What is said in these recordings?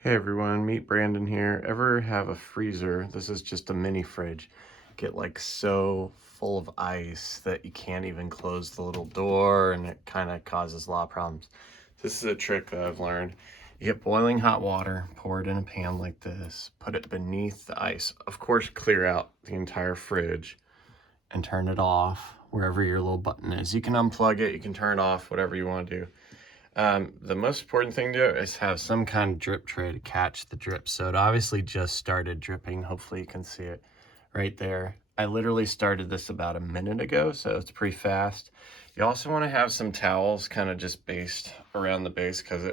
Hey everyone, meet Brandon here. Ever have a freezer? This is just a mini fridge. Get like so full of ice that you can't even close the little door, and it kind of causes a lot of problems. This is a trick that I've learned. You get boiling hot water, pour it in a pan like this, put it beneath the ice. Of course, clear out the entire fridge and turn it off wherever your little button is. You can unplug it, you can turn it off, whatever you want to do. The most important thing to do is have some kind of drip tray to catch the drip. So it obviously just started dripping. Hopefully you can see it right there. I literally started this about a minute ago, so it's pretty fast. You also want to have some towels kind of just based around the base, because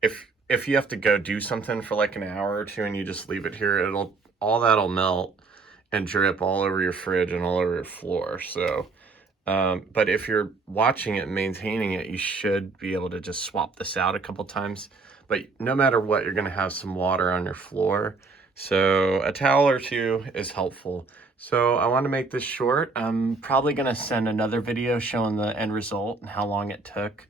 if you have to go do something for like an hour or two and you just leave it here, all that'll melt and drip all over your fridge and all over your floor. So but if you're watching it, maintaining it, you should be able to just swap this out a couple times. But no matter what, you're going to have some water on your floor. So a towel or two is helpful. So I want to make this short. I'm probably going to send another video showing the end result and how long it took.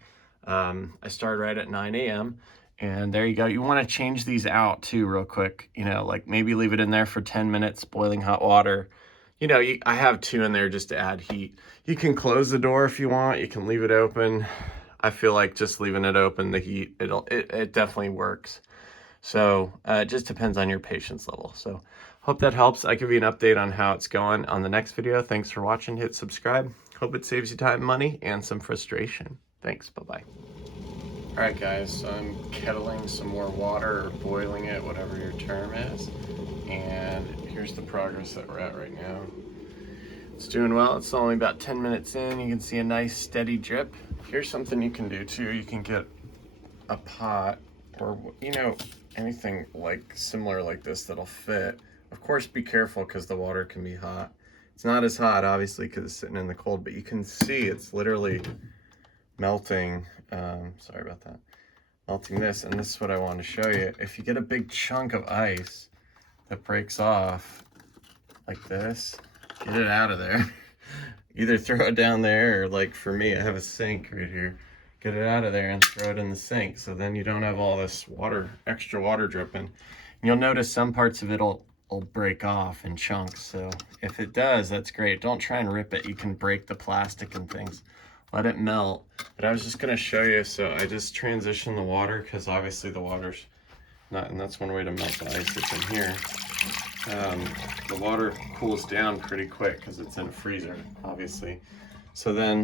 I started right at 9 a.m. And there you go. You want to change these out too real quick. You know, like maybe leave it in there for 10 minutes, boiling hot water. You know, I have two in there just to add heat. You can close the door if you want. You can leave it open. I feel like just leaving it open, the heat, it definitely works. So it just depends on your patience level. So hope that helps. I'll give you an update on how it's going on the next video. Thanks for watching. Hit subscribe. Hope it saves you time, money, and some frustration. Thanks. Bye-bye. All right, guys. So I'm kettling some more water, or boiling it, whatever your term is. And here's the progress that we're at right now. It's doing well. It's only about 10 minutes in. You can see a nice steady drip. Here's something you can do too. You can get a pot or, you know, anything like similar like this that'll fit. Of course, be careful because the water can be hot. It's not as hot, obviously, because it's sitting in the cold, but you can see it's literally melting. Sorry about that. Melting this, and this is what I want to show you. If you get a big chunk of ice that breaks off like this, get it out of there. Either throw it down there, or like for me, I have a sink right here. Get it out of there and throw it in the sink, so then you don't have all this water, extra water dripping. And you'll notice some parts of it will break off in chunks, so if it does, that's great. Don't try and rip it. You can break the plastic and things. Let it melt. But I was just gonna show you, so I just transitioned the water, because obviously the water's not, and that's one way to melt the ice, it's in here. The water cools down pretty quick because it's in a freezer, obviously. So then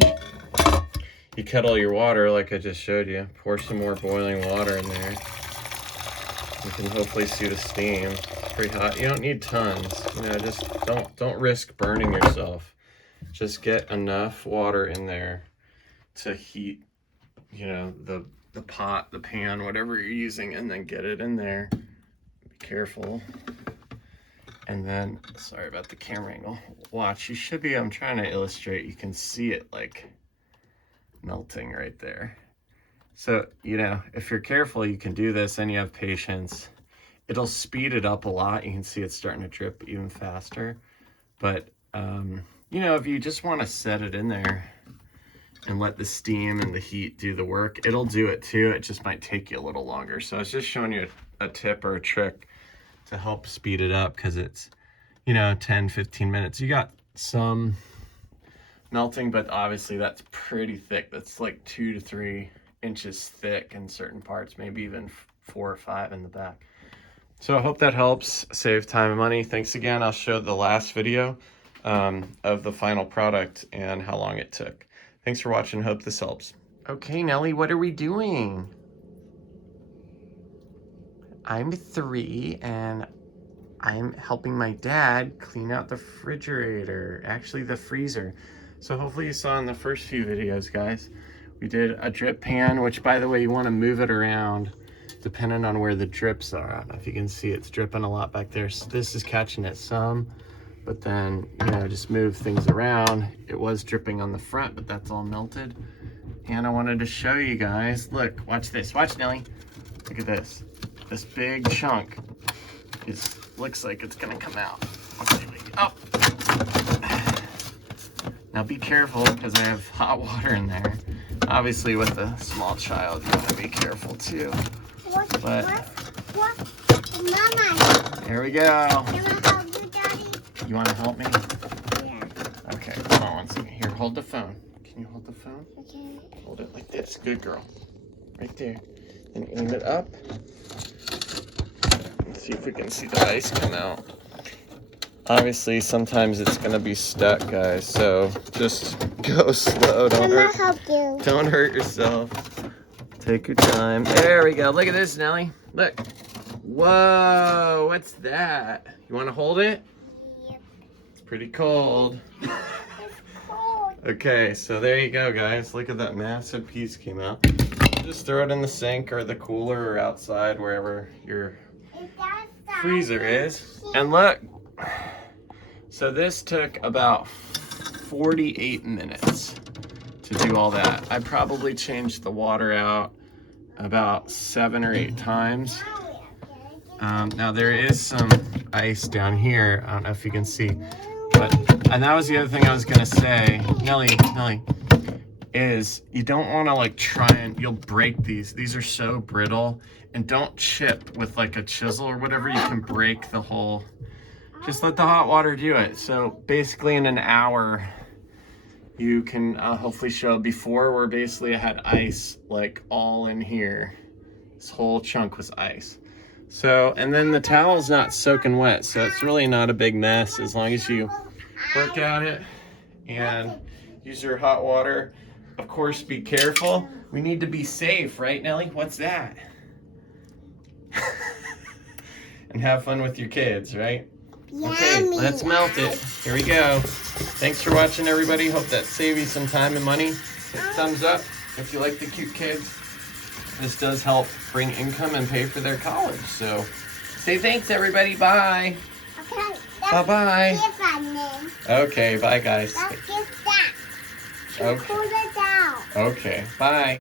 you kettle your water like I just showed you. Pour some more boiling water in there. You can hopefully see the steam. It's pretty hot. You don't need tons. You know, just don't risk burning yourself. Just get enough water in there to heat, you know, the pot, the pan, whatever you're using, and then get it in there. Be careful. And then, sorry about the camera angle. Watch, you should be, I'm trying to illustrate, you can see it like melting right there. So, you know, if you're careful, you can do this and you have patience. It'll speed it up a lot. You can see it's starting to drip even faster. But, you know, if you just want to set it in there and let the steam and the heat do the work, it'll do it too. It just might take you a little longer. So I was just showing you a tip or a trick to help speed it up, because it's, you know, 10-15 minutes. You got some melting, but obviously that's pretty thick. That's like 2 to 3 inches thick in certain parts, maybe even 4 or 5 in the back. So I hope that helps save time and money. Thanks again. I'll show the last video of the final product and how long it took. Thanks for watching. Hope this helps. Okay, Nelly, what are we doing? I'm 3 and I'm helping my dad clean out the refrigerator, actually the freezer. So hopefully you saw in the first few videos, guys, we did a drip pan, which by the way, you want to move it around depending on where the drips are. I don't know if you can see it's dripping a lot back there. So this is catching it some, but then, you know, just move things around. It was dripping on the front, but that's all melted. And I wanted to show you guys, look, watch this, watch Nelly. Look at this. This big chunk looks like it's gonna come out. Okay, oh. Now be careful, because I have hot water in there. Obviously with a small child, you wanna be careful too. But What? Mama. Here we go. Can I help you, Daddy? You want to help me? Yeah. Okay, hold on one second. Here, hold the phone. Can you hold the phone? Okay. Hold it like this. Good girl. Right there. And aim it up. Let's see if we can see the ice come out. Obviously, sometimes it's going to be stuck, guys. So just go slow. Can I help you? Don't hurt yourself. Take your time. There we go. Look at this, Nelly. Look. Whoa, what's that? You want to hold it? Yep. It's pretty cold. It's cold. Okay, so there you go, guys. Look at that massive piece came out. Just throw it in the sink or the cooler or outside, wherever your freezer is. And look, so this took about 48 minutes to do all that. I probably changed the water out about 7 or 8 times. Now there is some ice down here. I don't know if you can see, and that was the other thing I was gonna say, Nelly, is you don't want to like try and you'll break these. These are so brittle, and don't chip with like a chisel or whatever. You can break the whole. Just let the hot water do it. So basically, in an hour, you can hopefully show. Before, where basically I had ice like all in here. This whole chunk was ice. So, and then the towel's not soaking wet, so it's really not a big mess as long as you work at it and use your hot water. Of course, be careful. We need to be safe, right, Nelly? What's that? And have fun with your kids, right? Okay, let's melt it. Here we go. Thanks for watching, everybody. Hope that saved you some time and money. Hit thumbs up if you like the cute kids. This does help bring income and pay for their college. So say thanks, everybody. Bye. Okay. Bye-bye. Okay, bye, guys. Let's get that. Okay. Pull it down. Okay, bye.